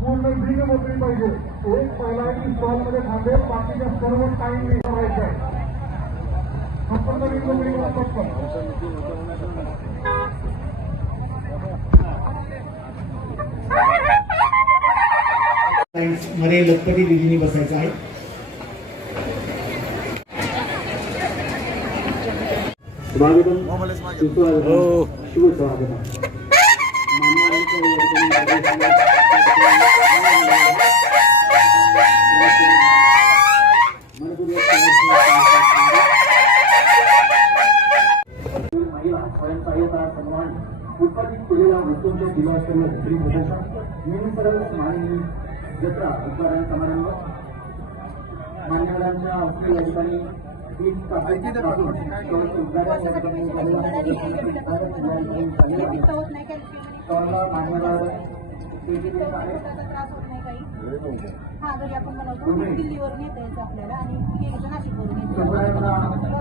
पूर्ण भिन्न बसली पाहिजे. एक पहिला की स्टॉलमध्ये थांबे बाकीच्या सर्व टाईम करायचं आहे मध्ये लखपती दिदींनी बसायचं आहे. स्वागत स्वागतम शिवस्वागतम हो. उत्पादित केलेल्या वस्तूंच्या हा घरी आपण बनवतो. दिल्लीवरून येतं याचं आपल्याला आणि हे येतं. नाशिकवरून येतं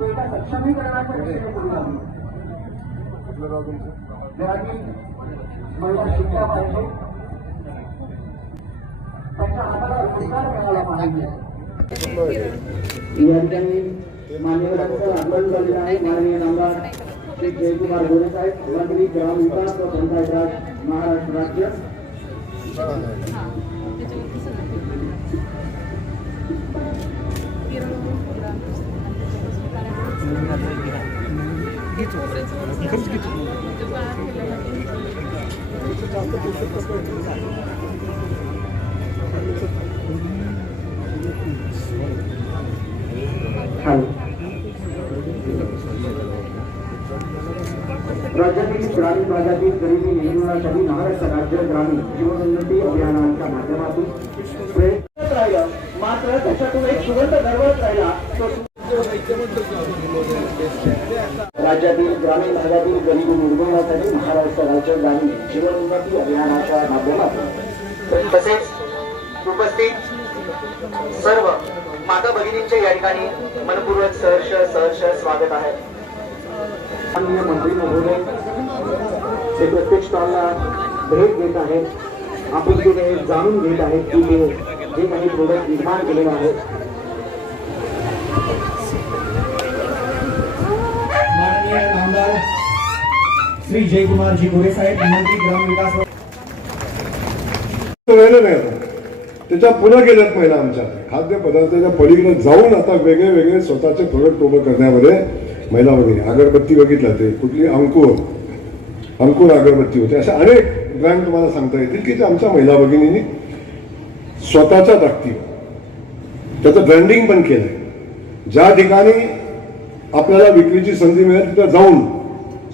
एका सक्षमीकरणाच्या महिला शिकल्या पाहिजे या ठिकाणी मान्यवरांचं आंदोलन झालेलं आहे माननीय नामदार श्री जयकुमार गोरे साहेब मंत्री ग्रामविकास व पंचायत राज महाराष्ट्र राज्य राज्यातील ग्रामीण भागातील गरिबी निर्मूलनासाठी महाराष्ट्र राज्य ग्रामीण जीवनोन्नती अभियानाच्या माध्यमातून प्रयत्न राहिलं. मात्र त्याच्यातून एक सुगंध दरवळत राहिला. तो राज्यातील ग्रामीण भागातील गरिबी निर्मूलनासाठी महाराष्ट्र राज्य ग्रामीण जीवनोन्नती अभियानाच्या माध्यमातून तसेच उपस्थित सर्व माता भगिनींचे या ठिकाणी मनपूर्वक सहर्ष सहर्ष स्वागत आहे. माननीय मंत्री महोदय ते प्रत्येक स्टॉलला भेट देत आहेत आपुलकीने जाणून घेत आहेत की हे जे काही प्रोडक्ट निर्माण केलेलं आहे. माननीय नामदार श्री जयकुमारजी गोरे साहेब मंत्री ग्रामविकास व राहिलं नाही आता. त्याच्या पुन्हा गेल्यात महिला आमच्या खाद्यपदार्थाच्या पलीकडे जाऊन आता वेगळे वेगळे स्वतःचे प्रोडक्ट उभं करण्यामध्ये महिला वगैरे. अगरबत्ती बघितलं ते कुठली अंकुर. अंकुर अगरबत्ती होते. अशा अनेक ब्रँड तुम्हाला सांगता येतील की ते आमच्या महिला भगिनींनी स्वतःच्या ताकदीवर त्याचं ब्रँडिंग पण केलंय. ज्या ठिकाणी आपल्याला विक्रीची संधी मिळेल तिथं जाऊन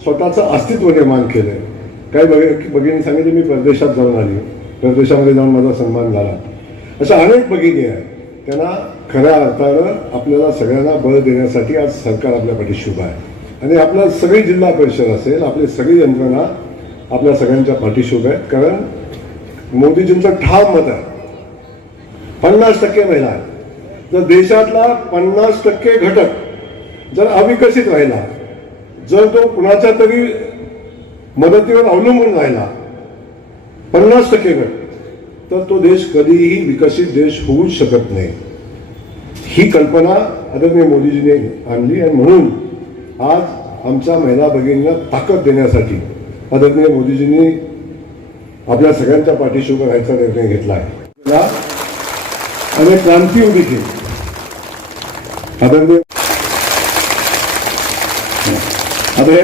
स्वतःचं अस्तित्व निर्माण केलंय. काही बघ भगिनी सांगितले मी परदेशात जाऊन आली. परदेशामध्ये जाऊन माझा सन्मान झाला. अशा अनेक भगिनी आहेत. त्यांना खऱ्या अर्थानं आपल्याला सगळ्यांना बळ देण्यासाठी आज सरकार आपल्या पाठीशी आहे. आणि आपला सगळी जिल्हा परिषद असेल आपली सगळी यंत्रणा आपल्या सगळ्यांच्या पाठीशी उभ्या आहेत. कारण मोदीजींचं ठाम मत आहे. पन्नास टक्के महिला आहेत. जर देशातला पन्नास टक्के घटक जर अविकसित राहिला जर तो कुणाच्या तरी मदतीवर अवलंबून राहिला पन्नास टक्के घटक तर तो देश कधीही विकसित देश होऊच शकत नाही. ही कल्पना आदरणीय मोदीजीने आणली आणि म्हणून आज आमच्या महिला भगिनींना ताकद देण्यासाठी आदरणीय मोदीजींनी आपल्या सगळ्यांच्या पाठीशी उभं राहायचा निर्णय घेतला आहे. आणि क्रांती उभी केली. आदरणीय आता हे